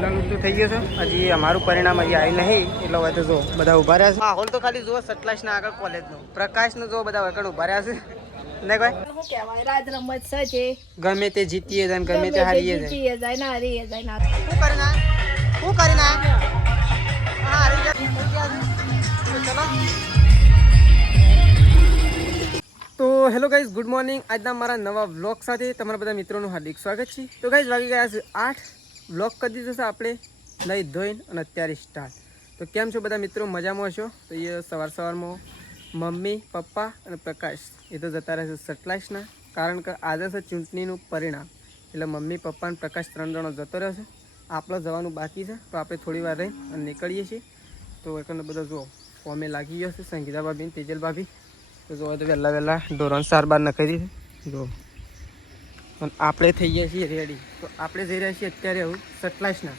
તો થઈ ગયો છે હજી અમારું પરિણામ હજી આવી નહીં એટલે હવે તો જો બધા ઉભા રહ્યા છે માહોલ તો ખાલી જુઓ સતલાસના આગળ કોલેજનો પ્રકાશનો જો બધા આગળ ઉભા રહ્યા છે ને કોઈ શું કહેવાય રાજ રમત છે ગમે તે જીતીએ જાય ગમે તે હારીએ જીતીએ જાય ના હારીએ જાય ના શું કરી ના હા હારી ગયા ચલો તો હેલો ગાઈઝ ગુડ મોર્નિંગ આજના મારા નવા વ્લોગ સાથે તમારા બધા મિત્રોનું હાર્દિક સ્વાગત છે તો ગાઈઝ વાગી ગયા છે 8 વ્લોગ કરી દીધો છે આપણે લઈ ધોઈને અને અત્યારે સ્ટાર્ટ તો કેમ છો બધા મિત્રો મજામાં હશો તો એ સવારમાં મમ્મી પપ્પા અને પ્રકાશ એ તો જતા રહેશે સટલાઇસના કારણ કે આજે છે ચૂંટણીનું પરિણામ એટલે મમ્મી પપ્પા અને પ્રકાશ 3 જણો જતો રહેશે આપણે જવાનું બાકી છે તો આપણે થોડી વાર રહી અને નીકળીએ છીએ તો એકને બધા જો ફોમે લાગી ગયો છે સંગીતા ભાભી અને તેજલ ભાભી તો જો તો વહેલા ઢોરણ 4 બાર નખાઈ દીધી જો અને આપણે થઈ ગયા છીએ રેડી તો આપણે જઈ રહ્યા છીએ અત્યારે હવે સટલાઇસના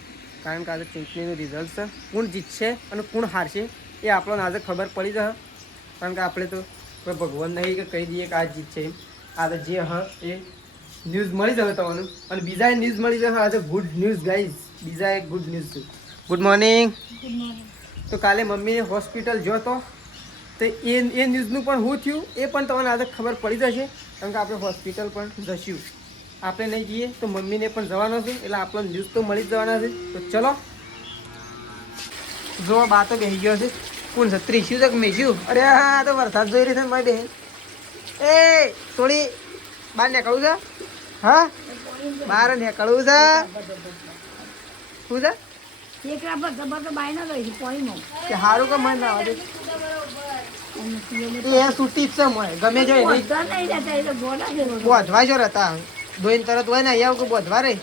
કારણ કે આજે ચૂંટણીનું રિઝલ્ટ છે કોણ જીતશે અને કોણ હારશે એ આપણને આજે ખબર પડી જશે કારણ કે આપણે તો કોઈ ભગવાન નહીં કે કહી દઈએ કે આ જીતશે એમ આજે જે હ એ ન્યૂઝ મળી જશે તમને અને બીજા ન્યૂઝ મળી જશે આજે ગુડ ન્યૂઝ ગાઈઝ બીજા એક ગુડ ન્યૂઝ છે ગુડ મોર્નિંગ તો કાલે મમ્મીને હોસ્પિટલ જો તો એ ન્યૂઝનું પણ શું થયું એ પણ તમને આજે ખબર પડી જશે કારણ કે આપણે હોસ્પિટલ પણ જશું આપણે નહીં જઈએ તો મમ્મીને પણ જવાનો છે એટલે આપણો ન્યૂઝ તો મળી જ જવાના છે તો ચલો જો બા તો બેસી ગયો છે કોણ છે ત્રીસ્યું છે કે મેસ્યું અરે હા તો વરસાદ જોઈ રહી છે મારી બહેન એ થોડી બહાર નીકળવું છે હા બહાર નીકળવું છે શું છે કે સારું કે મને ના આવે એ સૂટી જ છે મને ગમે જાય બોધવા જો રહેતા ધોઈને તરત હોય ને અહીંયા કે બોધવા રહી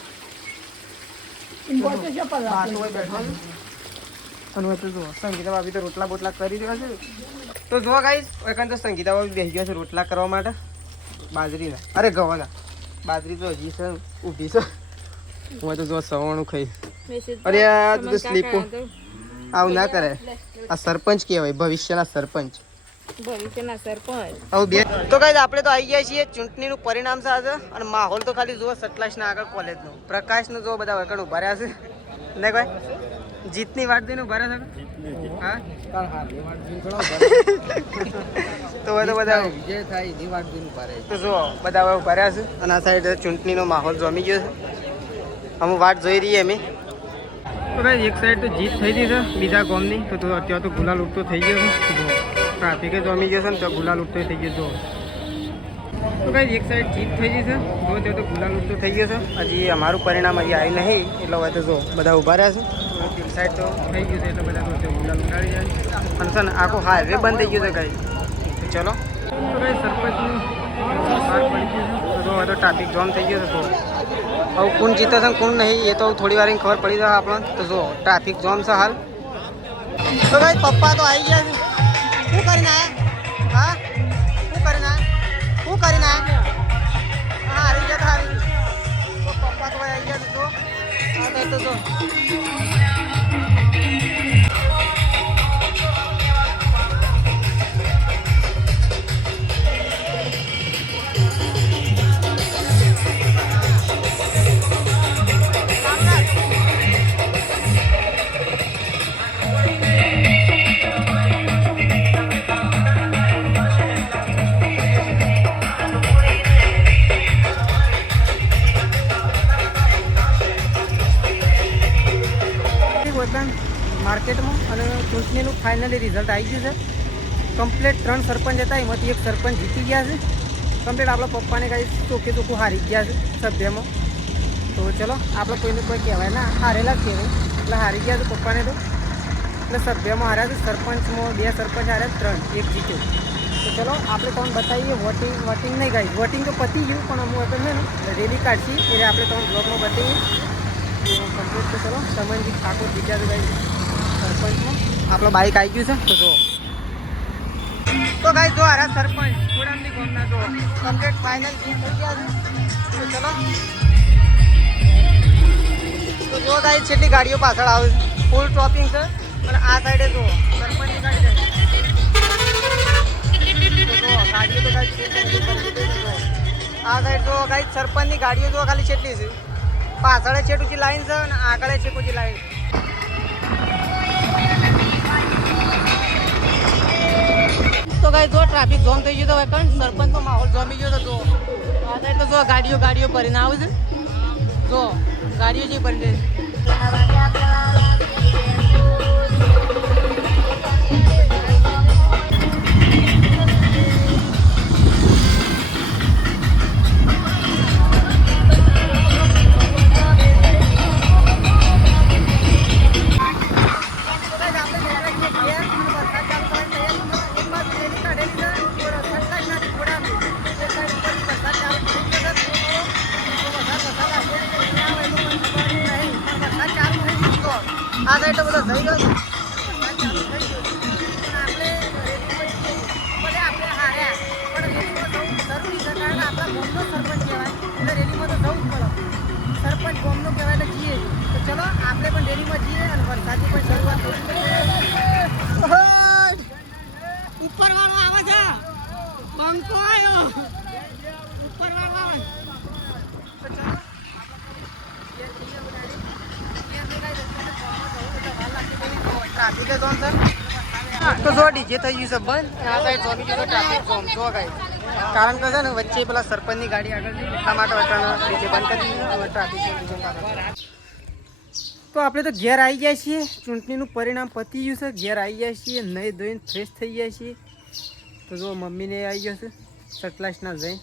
સંગીતા ભાભી તો રોટલા બોટલા કરી રહ્યા છે તો જો ગાઈસ એકાંત તો સંગીતા ભાભી બેસી ગયા છે રોટલા કરવા માટે બાજરીના અરે ગવાના બાજરી તો હજી છે ઊભી છે હું તો જો સવાણું ખાઈ અરે આ તો સ્લીપ આવું ના કરે આ સરપંચ કહેવાય ભવિષ્યના સરપંચ તો ગાઈસ આપણે તો આવી ગયા છીએ ચૂંટણીનું પરિણામ છે આજે અને માહોલ તો ખાલી જુઓ સટલાસના આગળ કોલેજનો પ્રકાશનો જો બધા આગળ ઉભા રહ્યા છે ને કોઈ જીતની વાટ દઈને ઉભા રહ્યા છે હા તો બધા વિજય થાય એની વાટ દઈને ઉભા રહ્યા તો જો બધા હવે ઉભા રહ્યા છે અને આ સાઈડ ચૂંટણીનો માહોલ જમી ગયો છે અમે વાટ જોઈ રહીએ અમે તો ગાઈસ એક સાઈડ તો જીત થઈ ગઈ છે બીજા ગામની તો અત્યારે તો ગુલાલ ઉઠતો થઈ ગયો છે ટ્રાફિક જ જમી ગયો છે ને તો ગુલાલ ઉઠતો થઈ ગયો જો તો ગાઈસ એક સાઈડ જીત થઈ ગઈ છે જો ત્યાં તો ગુલાલ ઉઠતો થઈ ગયો છે હજી અમારું પરિણામ હજી આવી નહીં એટલે હવે તો જો બધા ઉભા રહ્યા છે તીન સાઈડ તો થઈ ગયું છે એટલે બધા તો ગુલાલ ઉડાડી જાય અને છે ને આખો હાઈવે બંધ થઈ ગયો છે ગાઈસ તો ચલો તો ગાઈસ સરપંચનું બહાર પડી ગયું છે તો હવે તો ટ્રાફિક જામ થઈ ગયો છે તો હવે કોણ જીતે છે કોણ નહીં એ તો થોડી વાર ખબર પડી જાય આપણને તો જો ટ્રાફિક જામ છે હાલ તો ગાઈસ પપ્પા તો આવી ગયા છે શું કરીને આયા હા શું કરીને આયા હા હારી ગયા હારી તો પપ્પા તો આવી ગયા તો આ તો જો માર્કેટમાં અને ચૂંટણીનું ફાઇનલી રિઝલ્ટ આવી ગયું છે કમ્પ્લીટ 3 સરપંચ હતા એમાંથી એક સરપંચ જીતી ગયા છે કમ્પ્લીટ આપણા પપ્પાને કાંઈ ચોખ્ખું હારી ગયા છે સભ્યમાં તો ચલો આપણે કોઈને કોઈ કહેવાય ના હારેલા જ કહેવાય એટલે હારી ગયા છે પપ્પાને તો એટલે સભ્યમાં હાર્યા છે સરપંચમાં 2 સરપંચ હાર્યા 3 એક જીત્યો તો ચલો આપણે તમને બતાવીએ વોટિંગ નહીં ગાઈ વોટિંગ તો પતી ગયું પણ અમુક વખત છે ને રેલી કાઢશી એટલે આપણે તમને બ્લોગમાં બતાવીએ કમ્પ્લીટ તો ચલો સમનજી ઠાકોર જીત્યા છે ગાઈ સરપંચમાં આપણો બાઇક આવી ગયું છે તો જો તો ગાઈ જો હારા સરપંચ કોડામની ગામના જો કમ્પ્લીટ ફાઇનલ જીત થઈ ગયા છે તો ચલો તો જો ગાઈ છેલ્લી ગાડીઓ પાછળ આવે ફૂલ ટ્રોપિંગ છે અને આ સાઈડે જો સરપંચની ગાડી ગાડીઓ તો ગાઈ આ સાઈડ જો ગાઈ સરપંચની ગાડીઓ જો ખાલી છેટલી છે પાછળ છેટુંची લાઈન છે અને આગળ છેટુંची લાઈન. તો ગાઈસ જો ટ્રાફિક જામ થઈ ગયો તો હવે કણ સરપંચનો માહોલ જામી ગયો તો જો આ સાઈડ તો જો ગાડીઓ ભરીને આવે છે. જો ગાડીઓ જે ભરી દે. આ સાઈડ તો બધો થઈ ગયો છે. સરપંચ ગામનો કહેવાય એટલે જઈએ તો ચલો આપણે પણ રેલીમાં જઈએ અને વરસાદની પણ શરૂઆત ઉપર વાળો આવે છે. બંકો આવ્યો ઉપર વાળો આવે તો ચલો ટ્રાફિક ઝોન છે તો જો ડીજે થઈ ગયું છે બંધ. આ સાઈડ જોમી ગયો ટ્રાફિક ઝોન જો ગાઈ કારણ કે છે ને વચ્ચે પેલા સરપંચની ગાડી આગળ છે એટલા માટે ડીજે બંધ કરી દીધું ટ્રાફિક. તો આપણે તો ઘેર આવી ગયા છીએ. ચૂંટણીનું પરિણામ પતી ગયું છે. ઘેર આવી ગયા છીએ, નહીં ધોઈને ફ્રેશ થઈ ગયા છીએ. તો જો મમ્મીને આવી ગયો છે સટલાસના જઈને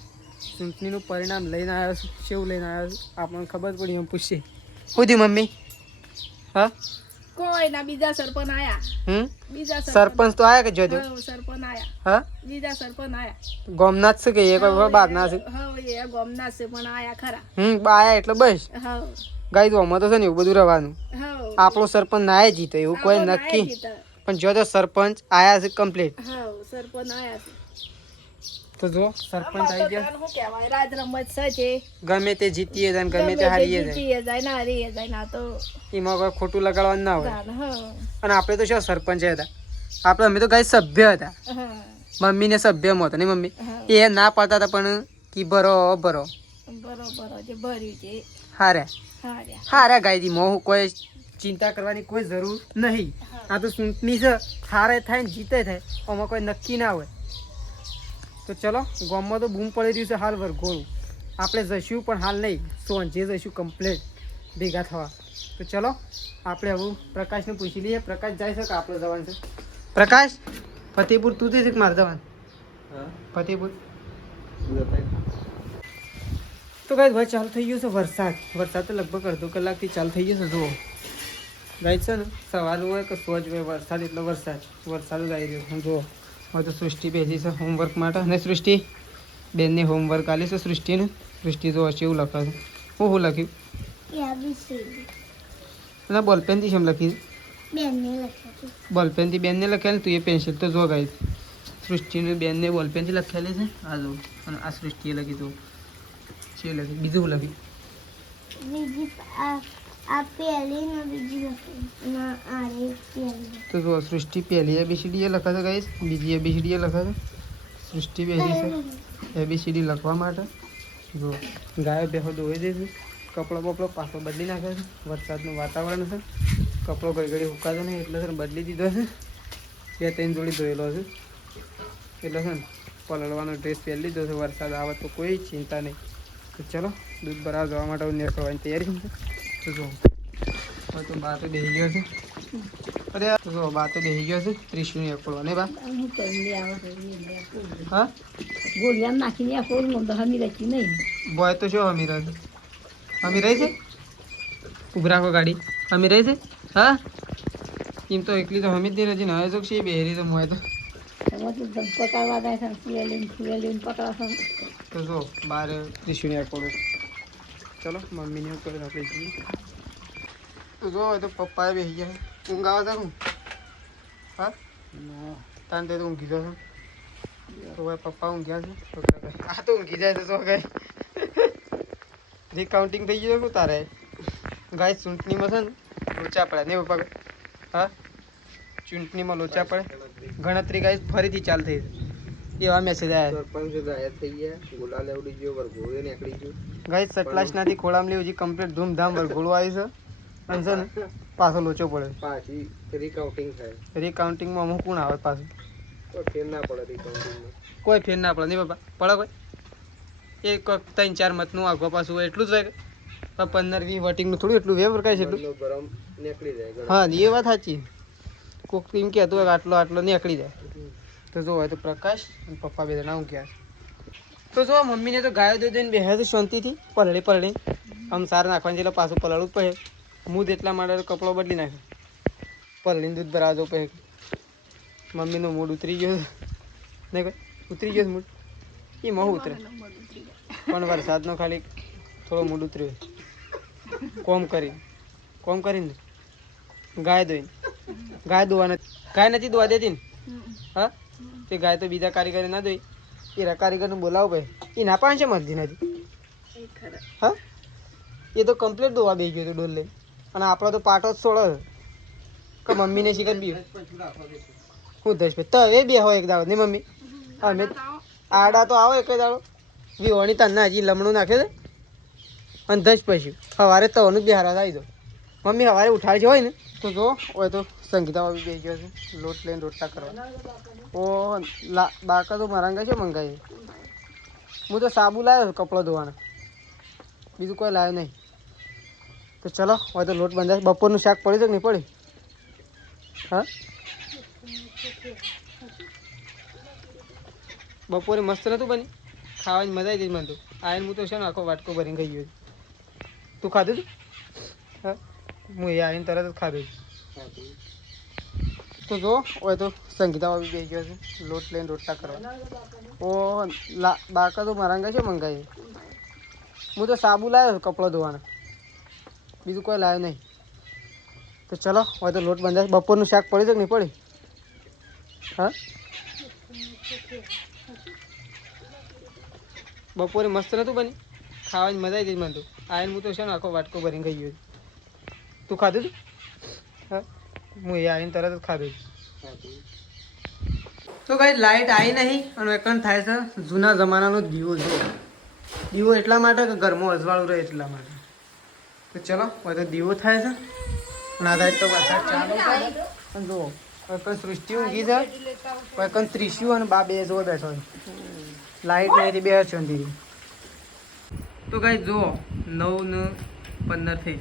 ચૂંટણીનું પરિણામ લઈને આવ્યો છું. કેવું લઈને આવ્યો છું આપણને ખબર પડી એમ પૂછીએ. શું થયું મમ્મી? હા કોઈ ના બીજા સરપંચ આયા. બીજા સરપંચ તો આયા કે જોજો સરપંચ આયા. હા બીજા સરપંચ આયા. ગોમના જ છે કે એ કોઈ બહારના છે? હા એ ગોમના છે પણ આયા ખરા. આયા એટલે બસ હા ગાય તો આમાં તો છે ને એવું બધું રહેવાનું. હા આપણો સરપંચ ના જીતે એવું કોઈ નક્કી, પણ જો તો સરપંચ આયા છે કમ્પ્લીટ. હા સરપંચ આયા છે તો જો સરપંચ આવી ગયા. શું કહેવાય રાજ રમત છે. ગમે તે જીતીએ જાય ગમે તે હારીએ જાય. જીતીએ જાય ને હારીએ જાય ના તો એમાં કોઈ ખોટું લગાડવાનું ના હોય. હા અને આપણે તો શું સરપંચ હતા આપણે, અમે તો ગાય સભ્ય હતા. હા મમ્મીને સભ્યમાં હતો ને મમ્મી એ ના પાડતા હતા પણ કી ભરો બરોબર જે ભર્યું છે હારે હાર્યા. હારે ગાયથી મોહ કોઈ ચિંતા કરવાની કોઈ જરૂર નહીં. આ તો ચૂંટણી છે, હારે થાય ને જીતે થાય આમાં કોઈ નક્કી ના હોય. તો ચલો ગામમાં તો બૂમ પડી રહ્યું છે હાલ વરઘોડું. આપણે જઈશું પણ હાલ નહીં, સોંજે જઈશું કમ્પ્લેટ ભેગા થવા. તો ચલો આપણે હવે પ્રકાશને પૂછી લઈએ. પ્રકાશ જાય છે કે આપણે જવાનું છે? પ્રકાશ ફતેપુર તું જઈશ કે મારે જવાનું? ફતેપુર તો ગાય ભાઈ ચાલુ થઈ ગયો છે વરસાદ તો લગભગ અડધો કલાકથી ચાલુ થઈ ગયો છે. જુઓ ગાય છે ને સવાર હોય કે સોજ હોય વરસાદ એટલો વરસાદ જ આવી રહ્યો છે. જુઓ હવે તો સૃષ્ટિ બેસી છે હોમવર્ક માટે. અને સૃષ્ટિ બેનને હોમવર્ક આલી છે સૃષ્ટિને. સૃષ્ટિ તો હશે એવું લખે છે. હું લખ્યું? અને બોલપેનથી શેમ લખી? બોલપેનથી બેનને લખેલું તું એ પેન્સિલ તો જો ગાય સૃષ્ટિને બેનને બોલપેનથી લખેલી છે. આ જો અને આ સૃષ્ટિએ લખી તો છે લખી. બીજું લખી તો જો સૃષ્ટિ પહેલી ABCD એ લખે છે ગાઈસ, બીજી ABCD એ લખે છે. સૃષ્ટિ બેસી છે ABCD લખવા માટે. જો ગાયો બેહો ધોઈ દે છે. કપડો બપડો પાછો બદલી નાખે છે. વરસાદનું વાતાવરણ છે, કપડો ઘડી ઘડી સુકાતો નહીં એટલે છે ને બદલી દીધો છે. 2-3 જોડી ધોયેલો છે એટલે છે ને પલળવાનો ડ્રેસ પહેરી લીધો છે. વરસાદ આવે તો કોઈ ચિંતા નહીં. તો ચલો દૂધ ભરાવા જવા માટે નીકળવાની તૈયારી છે. તો જો હવે તો બા તો બેસી ગયો છે. અરે તો જો બા તો બેસી ગયો છે. ત્રિશુની એકલો ને બા હા ગોળિયા નાખીને ફોન હમી રાખી નહીં. બોય તો શું હમી રહે? હમી રહી છે? ઉભી રાખો ગાડી. હમી રહી છે? હા એમ તો એકલી તો હમી જ નહીં રહી ને. હવે જો છે બેહરી તો મોય તો પકડવા જાય પકડવા. તો જો બહાર ત્રિશુની એકલો. ચલો મમ્મીને ઉપર આપણે જઈએ. તો જો હવે તો પપ્પાએ બેસી ગયા. ઊંઘ આવે છે હું? હા તાન તે તો ઊંઘી જશે. તો ભાઈ પપ્પા ઊંઘ્યા છે. આ તો ઊંઘી જાય તો કઈ રિકાઉન્ટિંગ થઈ ગયું તારે ગાય. ચૂંટણીમાં છે ને લોચા પડે નહીં પપ્પા? હા ચૂંટણીમાં લોચા પડે. ગણતરી ગાય ફરીથી ચાલુ થઈ એવા મેસેજ આવ્યા સરપંચ જાહેર થઈ ગયા ગુલાલ એવડી ગયો વરઘોડો નીકળી ગયો ગાઈસ સટલાસ નાથી ખોળામલી હજી કમ્પ્લીટ ધૂમધામ વરઘોડો આવી છે અને છે ને પાછો લોચો પડે પાછી રિકાઉન્ટિંગ થાય રીકાઉન્ટિંગમાં અમુક કોણ આવે પાછું તો ફેર ના પડે રિકાઉન્ટિંગમાં કોઈ ફેર ના પડે નહીં બાપા પડે કોઈ એક 3-4 મતનું આગળ પાછું હોય એટલું જ હોય 15-20 વોટિંગનું થોડું એટલું વેવ રખાય છે એટલું મનનો ગરમ નીકળી જાય ગરમ. હા એ વાત સાચી કોક એમ કહેતું હોય કે આટલો આટલો નીકળી જાય તો જો હોય તો પ્રકાશ અને પપ્પા બે જણા હું કહે તો જો મમ્મીને તો ગાયો દૂધ દઈને બેહે છે શાંતિથી પલળી આમ સાર નાખવાની એટલે પાછું પલળવું જ પડે મૂદ એટલા માટે કપડો બદલી નાખે પલળીને દૂધ ભરાવા જવું પડે મમ્મીનું મૂડ ઉતરી ગયું નહીં કોઈ ઉતરી ગયું મૂડ એ મહુ ઉતરે પણ વરસાદનો ખાલી થોડો મૂડ ઉતર્યો કોમ કરીને ગાય નથી દોવા દેતી ને હા તે ગાય તો બીજા કારીગરે ના દોઈ એના કારીગરને બોલાવો ભાઈ એ ના પાડે છે મરજી નથી હા એ તો કમ્પ્લીટ દોવા બેસી ગયો હતો ડોલ લઈને અને આપણો તો પાટો જ સોળો કે મમ્મીને શીખર બી હું દસ તો હવે બે હોય એક દાડો નહીં મમ્મી અમે આડા તો આવો એક દાડો વિહોણી તને હજી લમણું નાખે છે અને દસ પછી સવારે તવાનું જ બિહારા આવી દો મમ્મી સવારે ઉઠાડી હોય ને તો જો હોય તો સંગીતા બી બેસી ગયો છે લોટ લઈને રોટલા કરવા ઓ બાકા તો મારા છે મંગાવી હું તો સાબુ લાવ્યો કપડો ધોવાના બીજું કોઈ લાવ્યો નહીં તો ચલો હોય તો લોટ બંધાય બપોરનું શાક પડ્યું છે કે નહીં પડ્યું હા બપોરે મસ્ત નહોતું બની ખાવાની મજા આવી ગઈ મને તો આવીને હું તો છે ને આખો વાટકો ભરીને ખાઈ ગયો તું ખાધું તું હા હું એ આવીને તરત જ ખાધું તો જો હોય તો સંગીતા બી બેસી ગયો છે લોટ લઈને રોટલા કરવા ઓ બાકા તો મારા છે મંગાવી હું તો સાબુ લાવ્યો કપડો ધોવાના બીજું કોઈ લાવ્યો નહીં તો ચલો હોય તો લોટ બંધાય બપોરનું શાક પડ્યું છે કે નહીં પડ્યું હા બપોરે મસ્ત નહોતું બની ખાવાની મજા આવી ગઈ મને તો આવીને હું તો છે ને આખો વાટકો ભરીને ખાઈ ગયો તું ખાધું તું હા હું એ આવીને તરત જ ખાધું તો કઈ લાઇટ આવી નહીં અને એકન થાય છે જૂના જમાનાનો દીવો જો દીવો એટલા માટે કે ઘરમાં અજવાળું રહે એટલા માટે તો ચલો હવે તો દીવો થાય છે અને આ તો વરસાદ ચાલુ છે અને જુઓ કોઈ સૃષ્ટિ ઊંઘી છે કોઈ ત્રીસ્યું અને બા બે જો બેઠો લાઇટ નહીં બે છે દીવી તો કઈ જુઓ 9:15 થઈ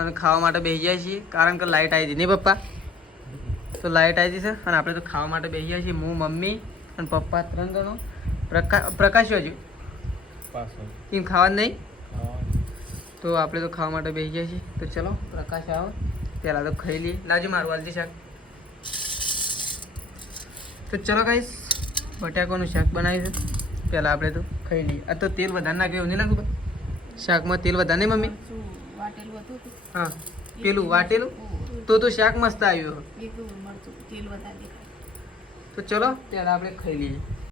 અને ખાવા માટે બેસી જાય છીએ કારણ કે લાઇટ આવી હતી નહીં પપ્પા તો લાઇટ આવી છે અને આપણે તો ખાવા માટે બેસી જાય છીએ હું મમ્મી અને પપ્પા 3 જણો પ્રકાશ હજુ એમ ખાવાનું નહીં તો આપણે તો ખાવા માટે બેસી જાય છીએ તો ચલો પ્રકાશ આવો પહેલાં તો ખાઈ લઈએ લાવજો મારું વાલજી શાક તો ચલો ગાઈસ બટાકાનું શાક બનાવ્યું છે પહેલાં આપણે તો ખાઈ લઈએ આ તો તેલ વધારે નાખ્યું નહીં લાગતું શાકમાં તેલ વધારે નહીં મમ્મી વાટેલું હતું હા પેલું વાટેલું તો શાક મસ્ત આવ્યું તેલ વધારે દેખાય તો ચલો ત્યારે આપણે ખાઈ લઈએ